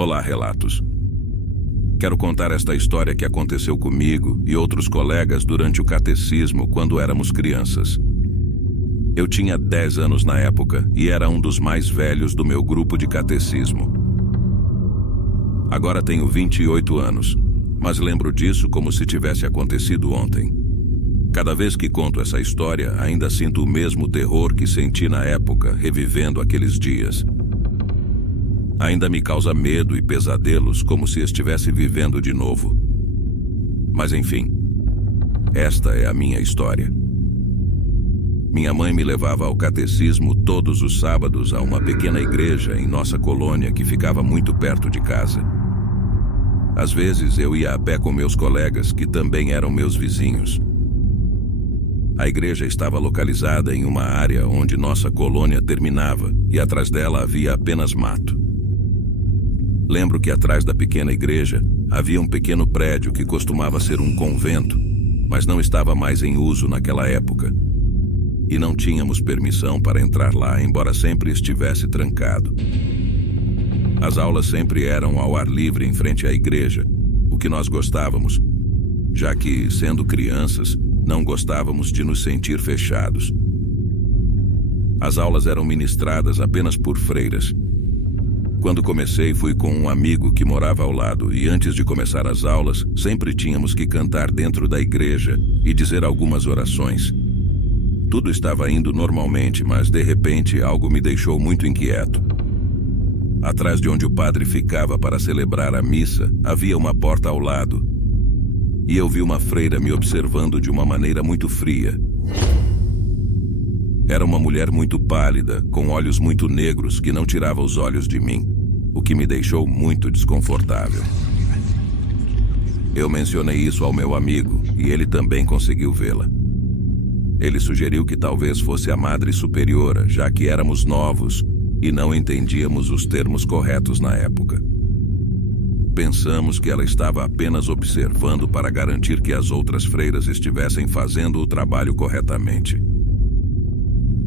Olá, Relatos. Quero contar esta história que aconteceu comigo e outros colegas durante o catecismo quando éramos crianças. Eu tinha 10 anos na época e era um dos mais velhos do meu grupo de catecismo. Agora tenho 28 anos, mas lembro disso como se tivesse acontecido ontem. Cada vez que conto essa história, ainda sinto o mesmo terror que senti na época, revivendo aqueles dias. Ainda me causa medo e pesadelos como se estivesse vivendo de novo. Mas enfim, esta é a minha história. Minha mãe me levava ao catecismo todos os sábados a uma pequena igreja em nossa colônia que ficava muito perto de casa. Às vezes eu ia a pé com meus colegas, que também eram meus vizinhos. A igreja estava localizada em uma área onde nossa colônia terminava e atrás dela havia apenas mato. Lembro que atrás da pequena igreja havia um pequeno prédio que costumava ser um convento, mas não estava mais em uso naquela época. E não tínhamos permissão para entrar lá, embora sempre estivesse trancado. As aulas sempre eram ao ar livre em frente à igreja, o que nós gostávamos, já que, sendo crianças, não gostávamos de nos sentir fechados. As aulas eram ministradas apenas por freiras. Quando comecei, fui com um amigo que morava ao lado e antes de começar as aulas, sempre tínhamos que cantar dentro da igreja e dizer algumas orações. Tudo estava indo normalmente, mas de repente algo me deixou muito inquieto. Atrás de onde o padre ficava para celebrar a missa, havia uma porta ao lado. E eu vi uma freira me observando de uma maneira muito fria. Era uma mulher muito pálida, com olhos muito negros, que não tirava os olhos de mim, o que me deixou muito desconfortável. Eu mencionei isso ao meu amigo e ele também conseguiu vê-la. Ele sugeriu que talvez fosse a Madre Superiora, já que éramos novos e não entendíamos os termos corretos na época. Pensamos que ela estava apenas observando para garantir que as outras freiras estivessem fazendo o trabalho corretamente.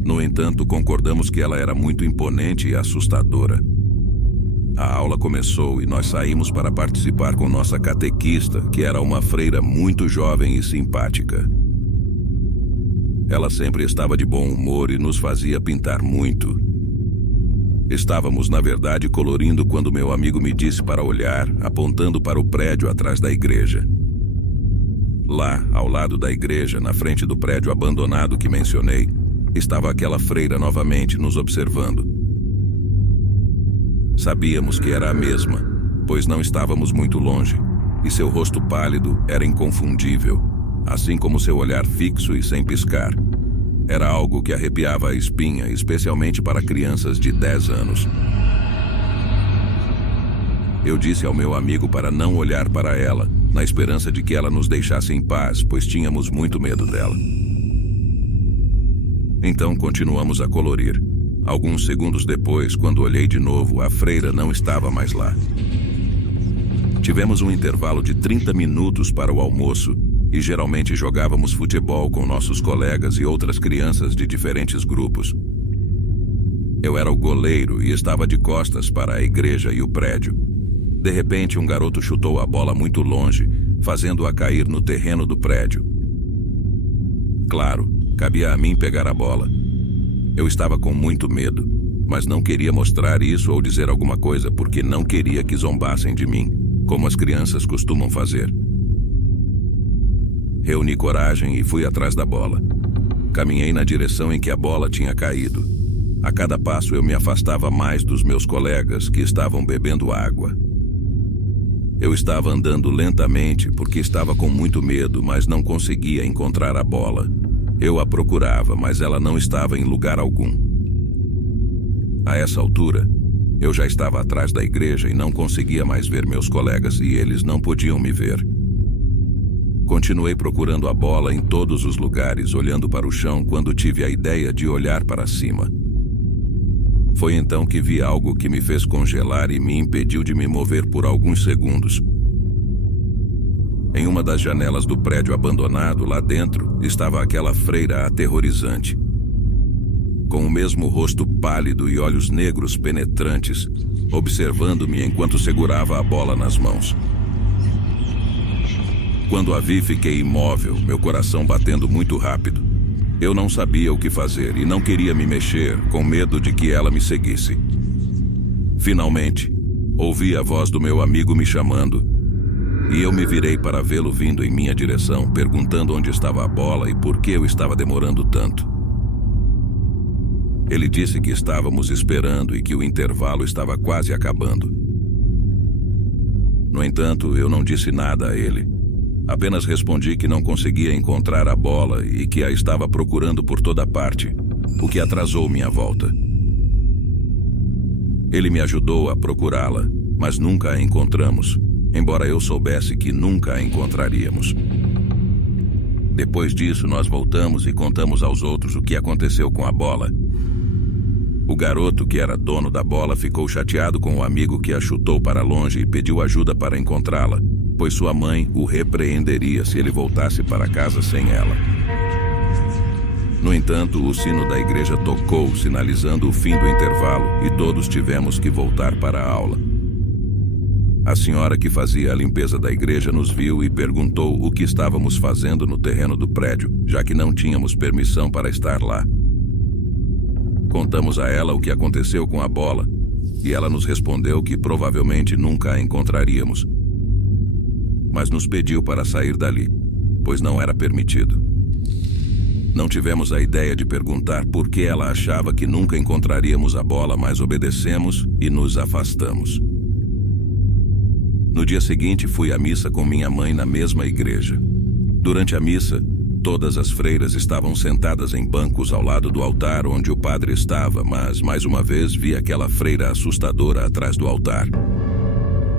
No entanto, concordamos que ela era muito imponente e assustadora. A aula começou e nós saímos para participar com nossa catequista, que era uma freira muito jovem e simpática. Ela sempre estava de bom humor e nos fazia pintar muito. Estávamos, na verdade, colorindo quando meu amigo me disse para olhar, apontando para o prédio atrás da igreja. Lá, ao lado da igreja, na frente do prédio abandonado que mencionei, estava aquela freira novamente nos observando. Sabíamos que era a mesma, pois não estávamos muito longe, e seu rosto pálido era inconfundível, assim como seu olhar fixo e sem piscar. Era algo que arrepiava a espinha, especialmente para crianças de 10 anos. Eu disse ao meu amigo para não olhar para ela, na esperança de que ela nos deixasse em paz, pois tínhamos muito medo dela. Então continuamos a colorir. Alguns segundos depois, quando olhei de novo, a freira não estava mais lá. Tivemos um intervalo de 30 minutos para o almoço e geralmente jogávamos futebol com nossos colegas e outras crianças de diferentes grupos. Eu era o goleiro e estava de costas para a igreja e o prédio. De repente, um garoto chutou a bola muito longe, fazendo-a cair no terreno do prédio. Claro, cabia a mim pegar a bola. Eu estava com muito medo, mas não queria mostrar isso ou dizer alguma coisa porque não queria que zombassem de mim, como as crianças costumam fazer. Reuni coragem e fui atrás da bola. Caminhei na direção em que a bola tinha caído. A cada passo eu me afastava mais dos meus colegas que estavam bebendo água. Eu estava andando lentamente porque estava com muito medo, mas não conseguia encontrar a bola. Eu a procurava, mas ela não estava em lugar algum. A essa altura, eu já estava atrás da igreja e não conseguia mais ver meus colegas e eles não podiam me ver. Continuei procurando a bola em todos os lugares, olhando para o chão quando tive a ideia de olhar para cima. Foi então que vi algo que me fez congelar e me impediu de me mover por alguns segundos. Em uma das janelas do prédio abandonado, lá dentro, estava aquela freira aterrorizante. com o mesmo rosto pálido e olhos negros penetrantes, observando-me enquanto segurava a bola nas mãos. Quando a vi, fiquei imóvel, meu coração batendo muito rápido. Eu não sabia o que fazer e não queria me mexer, com medo de que ela me seguisse. Finalmente, ouvi a voz do meu amigo me chamando, e eu me virei para vê-lo vindo em minha direção, perguntando onde estava a bola e por que eu estava demorando tanto. Ele disse que estávamos esperando e que o intervalo estava quase acabando. No entanto, eu não disse nada a ele. Apenas respondi que não conseguia encontrar a bola e que a estava procurando por toda parte, o que atrasou minha volta. Ele me ajudou a procurá-la, mas nunca a encontramos, embora eu soubesse que nunca a encontraríamos. Depois disso, nós voltamos e contamos aos outros o que aconteceu com a bola. O garoto, que era dono da bola, ficou chateado com o amigo que a chutou para longe e pediu ajuda para encontrá-la, pois sua mãe o repreenderia se ele voltasse para casa sem ela. No entanto, o sino da igreja tocou, sinalizando o fim do intervalo, e todos tivemos que voltar para a aula. A senhora que fazia a limpeza da igreja nos viu e perguntou o que estávamos fazendo no terreno do prédio, já que não tínhamos permissão para estar lá. Contamos a ela o que aconteceu com a bola, e ela nos respondeu que provavelmente nunca a encontraríamos, mas nos pediu para sair dali, pois não era permitido. Não tivemos a ideia de perguntar por que ela achava que nunca encontraríamos a bola, mas obedecemos e nos afastamos. No dia seguinte, fui à missa com minha mãe na mesma igreja. Durante a missa, todas as freiras estavam sentadas em bancos ao lado do altar onde o padre estava, mas mais uma vez vi aquela freira assustadora atrás do altar,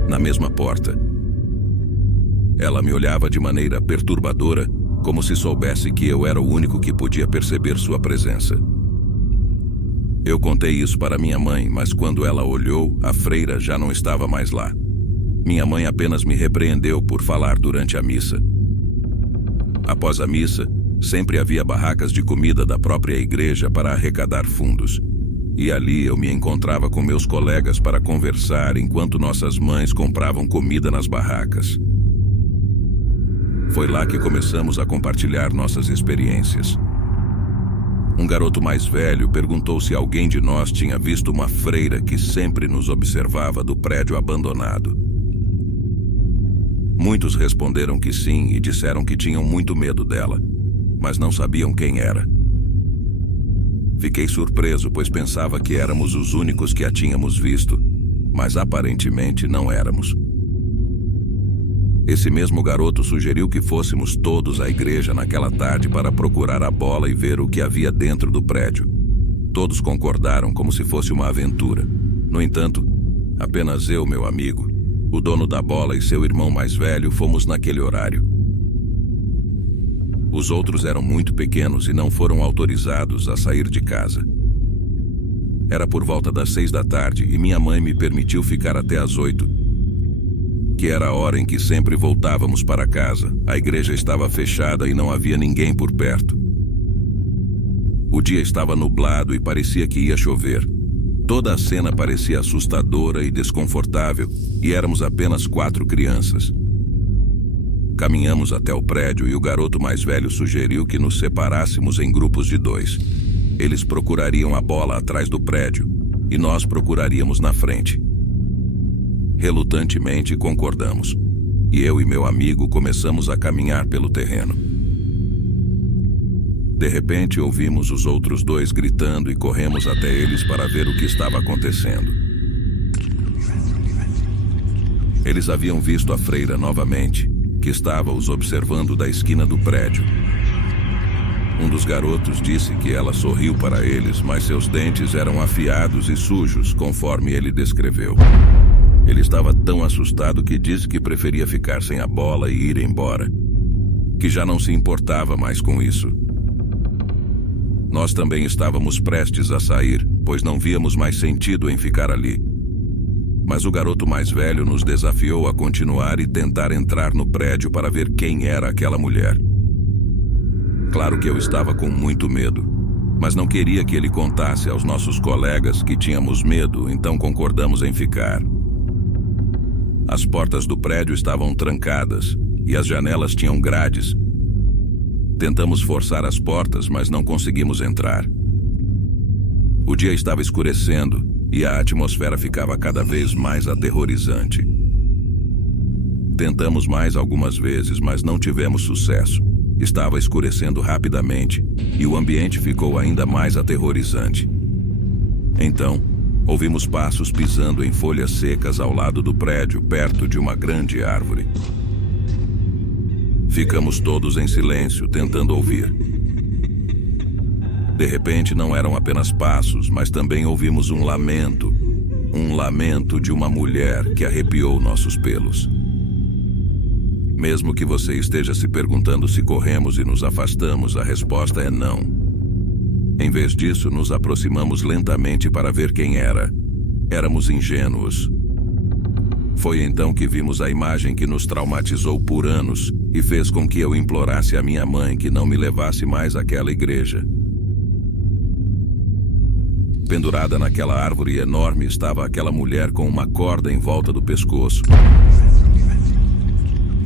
na mesma porta. Ela me olhava de maneira perturbadora, como se soubesse que eu era o único que podia perceber sua presença. Eu contei isso para minha mãe, mas quando ela olhou, a freira já não estava mais lá. Minha mãe apenas me repreendeu por falar durante a missa. Após a missa, sempre havia barracas de comida da própria igreja para arrecadar fundos. E ali eu me encontrava com meus colegas para conversar enquanto nossas mães compravam comida nas barracas. Foi lá que começamos a compartilhar nossas experiências. Um garoto mais velho perguntou se alguém de nós tinha visto uma freira que sempre nos observava do prédio abandonado. Muitos responderam que sim e disseram que tinham muito medo dela, mas não sabiam quem era. Fiquei surpreso, pois pensava que éramos os únicos que a tínhamos visto, mas aparentemente não éramos. Esse mesmo garoto sugeriu que fôssemos todos à igreja naquela tarde para procurar a bola e ver o que havia dentro do prédio. Todos concordaram como se fosse uma aventura. No entanto, apenas eu, meu amigo, o dono da bola e seu irmão mais velho fomos naquele horário. Os outros eram muito pequenos e não foram autorizados a sair de casa. Era por volta das 6 da tarde e minha mãe me permitiu ficar até às 8, que era a hora em que sempre voltávamos para casa. A igreja estava fechada e não havia ninguém por perto. O dia estava nublado e parecia que ia chover. Toda a cena parecia assustadora e desconfortável, e éramos apenas 4 crianças. Caminhamos até o prédio e o garoto mais velho sugeriu que nos separássemos em grupos de 2. Eles procurariam a bola atrás do prédio, e nós procuraríamos na frente. Relutantemente concordamos, e eu e meu amigo começamos a caminhar pelo terreno. De repente, ouvimos os outros 2 gritando e corremos até eles para ver o que estava acontecendo. Eles haviam visto a freira novamente, que estava os observando da esquina do prédio. Um dos garotos disse que ela sorriu para eles, mas seus dentes eram afiados e sujos, conforme ele descreveu. Ele estava tão assustado que disse que preferia ficar sem a bola e ir embora, que já não se importava mais com isso. Nós também estávamos prestes a sair, pois não víamos mais sentido em ficar ali. Mas o garoto mais velho nos desafiou a continuar e tentar entrar no prédio para ver quem era aquela mulher. Claro que eu estava com muito medo, mas não queria que ele contasse aos nossos colegas que tínhamos medo, então concordamos em ficar. As portas do prédio estavam trancadas e as janelas tinham grades. Tentamos forçar as portas, mas não conseguimos entrar. O dia estava escurecendo e a atmosfera ficava cada vez mais aterrorizante. Tentamos mais algumas vezes, mas não tivemos sucesso. Estava escurecendo rapidamente e o ambiente ficou ainda mais aterrorizante. Então, ouvimos passos pisando em folhas secas ao lado do prédio, perto de uma grande árvore. Ficamos todos em silêncio, tentando ouvir. De repente, não eram apenas passos, mas também ouvimos um lamento de uma mulher que arrepiou nossos pelos. Mesmo que você esteja se perguntando se corremos e nos afastamos, a resposta é não. Em vez disso, nos aproximamos lentamente para ver quem era. Éramos ingênuos. Foi então que vimos a imagem que nos traumatizou por anos e fez com que eu implorasse a minha mãe que não me levasse mais àquela igreja. Pendurada naquela árvore enorme estava aquela mulher com uma corda em volta do pescoço.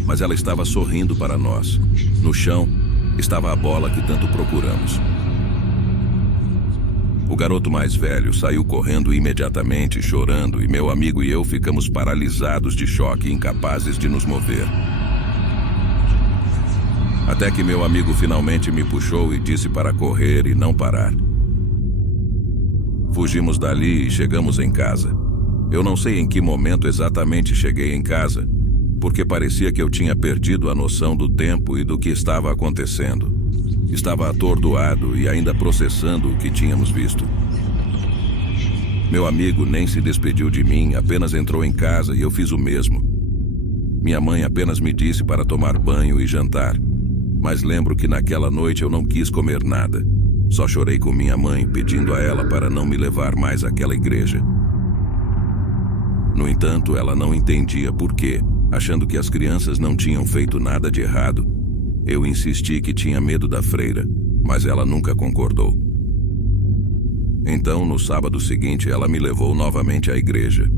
Mas ela estava sorrindo para nós. No chão estava a bola que tanto procuramos. O garoto mais velho saiu correndo imediatamente, chorando, e meu amigo e eu ficamos paralisados de choque, incapazes de nos mover. Até que meu amigo finalmente me puxou e disse para correr e não parar. Fugimos dali e chegamos em casa. Eu não sei em que momento exatamente cheguei em casa, porque parecia que eu tinha perdido a noção do tempo e do que estava acontecendo. Estava atordoado e ainda processando o que tínhamos visto. Meu amigo nem se despediu de mim, apenas entrou em casa e eu fiz o mesmo. Minha mãe apenas me disse para tomar banho e jantar, mas lembro que naquela noite eu não quis comer nada. Só chorei com minha mãe, pedindo a ela para não me levar mais àquela igreja. No entanto, ela não entendia por quê, achando que as crianças não tinham feito nada de errado. Eu insisti que tinha medo da freira, mas ela nunca concordou. Então, no sábado seguinte, ela me levou novamente à igreja.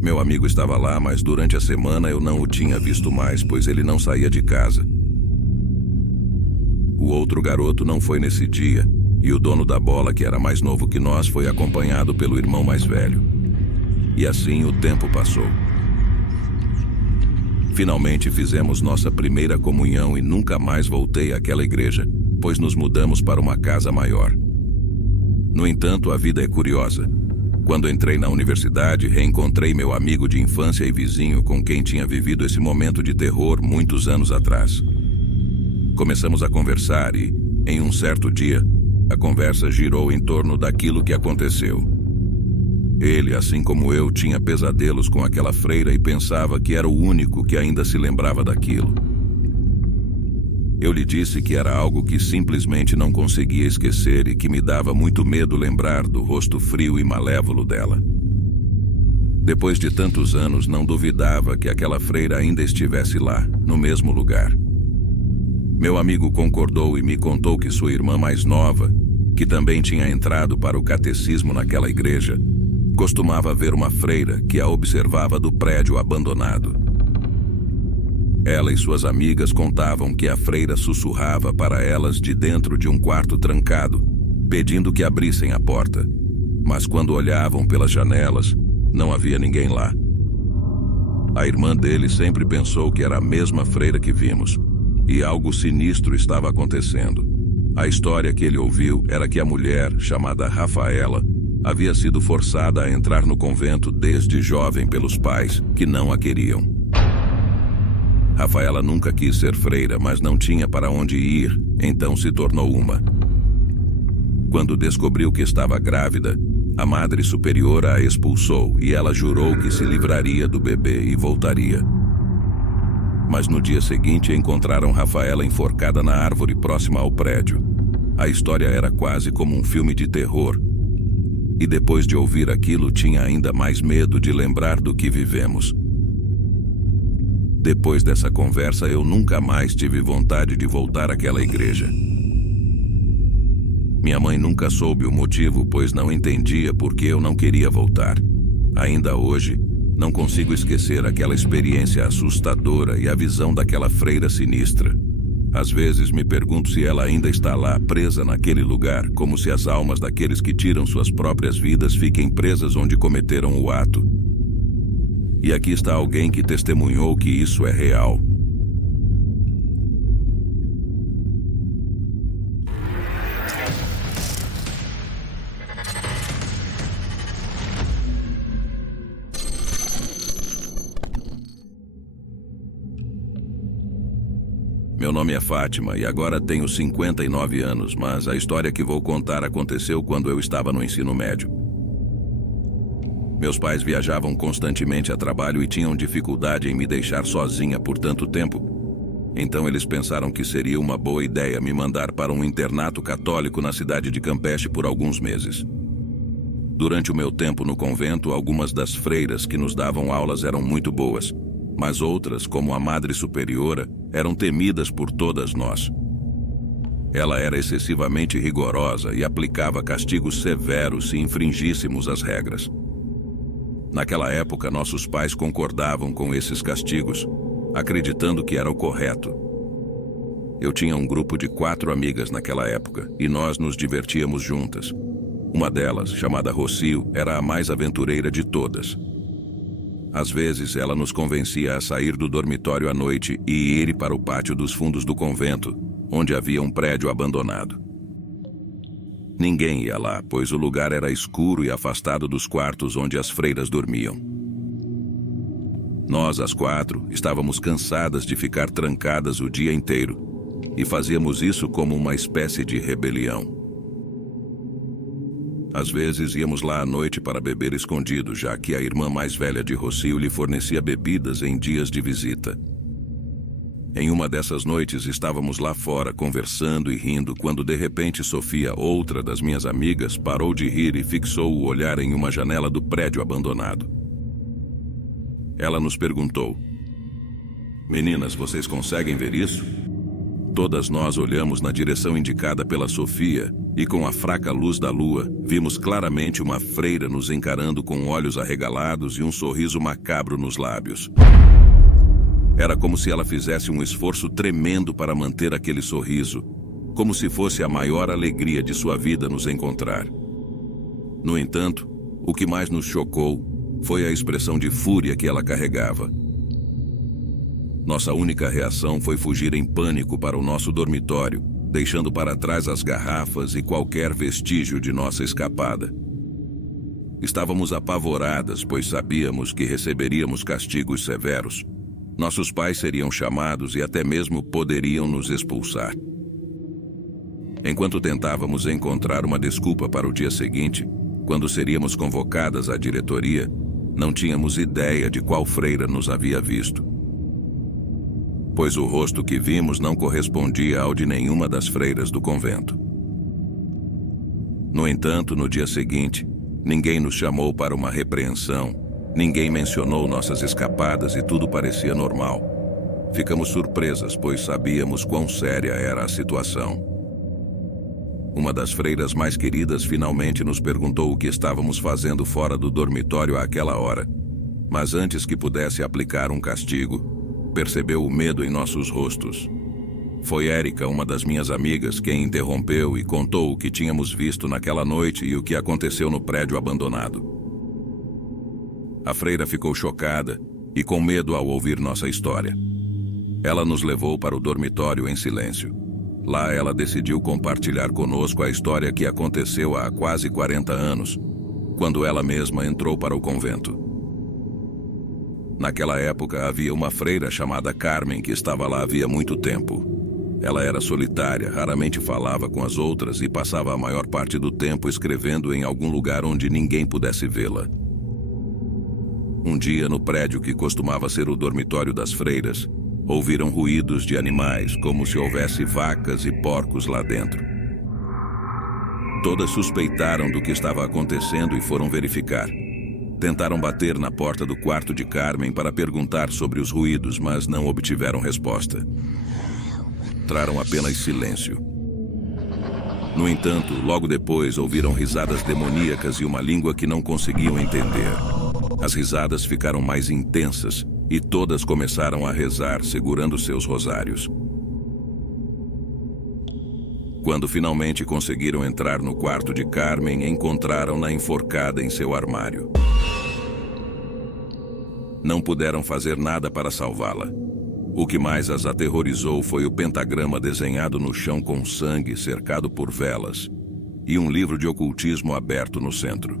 Meu amigo estava lá, mas durante a semana eu não o tinha visto mais, pois ele não saía de casa. O outro garoto não foi nesse dia, e o dono da bola, que era mais novo que nós, foi acompanhado pelo irmão mais velho. E assim o tempo passou. Finalmente fizemos nossa primeira comunhão e nunca mais voltei àquela igreja, pois nos mudamos para uma casa maior. No entanto, a vida é curiosa. Quando entrei na universidade, reencontrei meu amigo de infância e vizinho com quem tinha vivido esse momento de terror muitos anos atrás. Começamos a conversar e, em um certo dia, a conversa girou em torno daquilo que aconteceu. Ele, assim como eu, tinha pesadelos com aquela freira e pensava que era o único que ainda se lembrava daquilo. Eu lhe disse que era algo que simplesmente não conseguia esquecer e que me dava muito medo lembrar do rosto frio e malévolo dela. Depois de tantos anos, não duvidava que aquela freira ainda estivesse lá, no mesmo lugar. Meu amigo concordou e me contou que sua irmã mais nova, que também tinha entrado para o catecismo naquela igreja, costumava ver uma freira que a observava do prédio abandonado. Ela e suas amigas contavam que a freira sussurrava para elas de dentro de um quarto trancado, pedindo que abrissem a porta. Mas quando olhavam pelas janelas, não havia ninguém lá. A irmã dele sempre pensou que era a mesma freira que vimos, e algo sinistro estava acontecendo. A história que ele ouviu era que a mulher, chamada Rafaela, havia sido forçada a entrar no convento desde jovem pelos pais, que não a queriam. Rafaela nunca quis ser freira, mas não tinha para onde ir, então se tornou uma. Quando descobriu que estava grávida, a Madre Superiora a expulsou e ela jurou que se livraria do bebê e voltaria. Mas no dia seguinte encontraram Rafaela enforcada na árvore próxima ao prédio. A história era quase como um filme de terror. E depois de ouvir aquilo, tinha ainda mais medo de lembrar do que vivemos. Depois dessa conversa, eu nunca mais tive vontade de voltar àquela igreja. Minha mãe nunca soube o motivo, pois não entendia por que eu não queria voltar. Ainda hoje, não consigo esquecer aquela experiência assustadora e a visão daquela freira sinistra. Às vezes me pergunto se ela ainda está lá, presa naquele lugar, como se as almas daqueles que tiram suas próprias vidas fiquem presas onde cometeram o ato. E aqui está alguém que testemunhou que isso é real. Meu nome é Fátima e agora tenho 59 anos, mas a história que vou contar aconteceu quando eu estava no ensino médio. Meus pais viajavam constantemente a trabalho e tinham dificuldade em me deixar sozinha por tanto tempo. Então eles pensaram que seria uma boa ideia me mandar para um internato católico na cidade de Campeche por alguns meses. Durante o meu tempo no convento, algumas das freiras que nos davam aulas eram muito boas, mas outras, como a Madre Superiora, eram temidas por todas nós. Ela era excessivamente rigorosa e aplicava castigos severos se infringíssemos as regras. Naquela época, nossos pais concordavam com esses castigos, acreditando que era o correto. Eu tinha um grupo de 4 amigas naquela época e nós nos divertíamos juntas. Uma delas, chamada Rocio, era a mais aventureira de todas. Às vezes, ela nos convencia a sair do dormitório à noite e ir para o pátio dos fundos do convento, onde havia um prédio abandonado. Ninguém ia lá, pois o lugar era escuro e afastado dos quartos onde as freiras dormiam. Nós, as 4, estávamos cansadas de ficar trancadas o dia inteiro e fazíamos isso como uma espécie de rebelião. Às vezes íamos lá à noite para beber escondido, já que a irmã mais velha de Rocio lhe fornecia bebidas em dias de visita. Em uma dessas noites estávamos lá fora conversando e rindo quando de repente Sofia, outra das minhas amigas, parou de rir e fixou o olhar em uma janela do prédio abandonado. Ela nos perguntou: "Meninas, vocês conseguem ver isso?" Todas nós olhamos na direção indicada pela Sofia e, com a fraca luz da lua, vimos claramente uma freira nos encarando com olhos arregalados e um sorriso macabro nos lábios. Era como se ela fizesse um esforço tremendo para manter aquele sorriso, como se fosse a maior alegria de sua vida nos encontrar. No entanto, o que mais nos chocou foi a expressão de fúria que ela carregava. Nossa única reação foi fugir em pânico para o nosso dormitório, deixando para trás as garrafas e qualquer vestígio de nossa escapada. Estávamos apavoradas, pois sabíamos que receberíamos castigos severos. Nossos pais seriam chamados e até mesmo poderiam nos expulsar. Enquanto tentávamos encontrar uma desculpa para o dia seguinte, quando seríamos convocadas à diretoria, não tínhamos ideia de qual freira nos havia visto, pois o rosto que vimos não correspondia ao de nenhuma das freiras do convento. No entanto, no dia seguinte, ninguém nos chamou para uma repreensão, ninguém mencionou nossas escapadas e tudo parecia normal. Ficamos surpresas, pois sabíamos quão séria era a situação. Uma das freiras mais queridas finalmente nos perguntou o que estávamos fazendo fora do dormitório àquela hora, mas antes que pudesse aplicar um castigo, percebeu o medo em nossos rostos. Foi Érica, uma das minhas amigas, quem interrompeu e contou o que tínhamos visto naquela noite e o que aconteceu no prédio abandonado. A freira ficou chocada e com medo ao ouvir nossa história. Ela nos levou para o dormitório em silêncio. Lá ela decidiu compartilhar conosco a história que aconteceu há quase 40 anos, quando ela mesma entrou para o convento. Naquela época havia uma freira chamada Carmen que estava lá havia muito tempo. Ela era solitária, raramente falava com as outras e passava a maior parte do tempo escrevendo em algum lugar onde ninguém pudesse vê-la. Um dia, no prédio que costumava ser o dormitório das freiras, ouviram ruídos de animais, como se houvesse vacas e porcos lá dentro. Todas suspeitaram do que estava acontecendo e foram verificar. Tentaram bater na porta do quarto de Carmen para perguntar sobre os ruídos, mas não obtiveram resposta. Encontraram apenas silêncio. No entanto, logo depois ouviram risadas demoníacas e uma língua que não conseguiam entender. As risadas ficaram mais intensas e todas começaram a rezar segurando seus rosários. Quando finalmente conseguiram entrar no quarto de Carmen, encontraram-na enforcada em seu armário. Não puderam fazer nada para salvá-la. O que mais as aterrorizou foi o pentagrama desenhado no chão com sangue cercado por velas e um livro de ocultismo aberto no centro.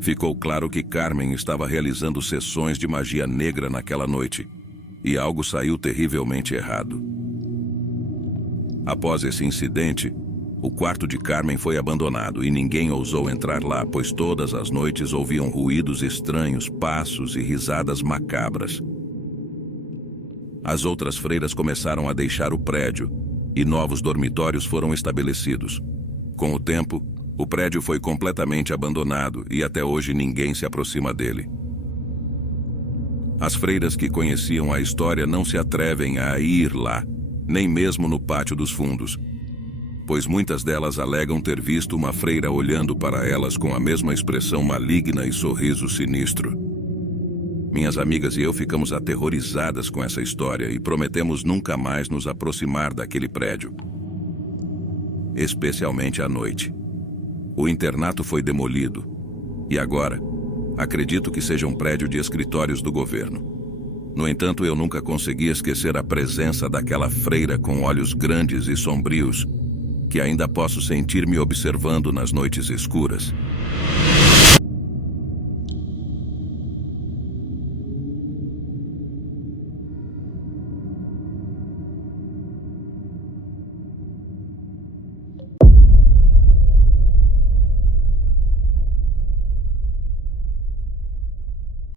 Ficou claro que Carmen estava realizando sessões de magia negra naquela noite e algo saiu terrivelmente errado. Após esse incidente, o quarto de Carmen foi abandonado e ninguém ousou entrar lá, pois todas as noites ouviam ruídos estranhos, passos e risadas macabras. As outras freiras começaram a deixar o prédio e novos dormitórios foram estabelecidos. Com o tempo, o prédio foi completamente abandonado e até hoje ninguém se aproxima dele. As freiras que conheciam a história não se atrevem a ir lá, nem mesmo no pátio dos fundos, pois muitas delas alegam ter visto uma freira olhando para elas com a mesma expressão maligna e sorriso sinistro. Minhas amigas e eu ficamos aterrorizadas com essa história e prometemos nunca mais nos aproximar daquele prédio, especialmente à noite. O internato foi demolido e agora acredito que seja um prédio de escritórios do governo. No entanto, eu nunca consegui esquecer a presença daquela freira com olhos grandes e sombrios, que ainda posso sentir me observando nas noites escuras.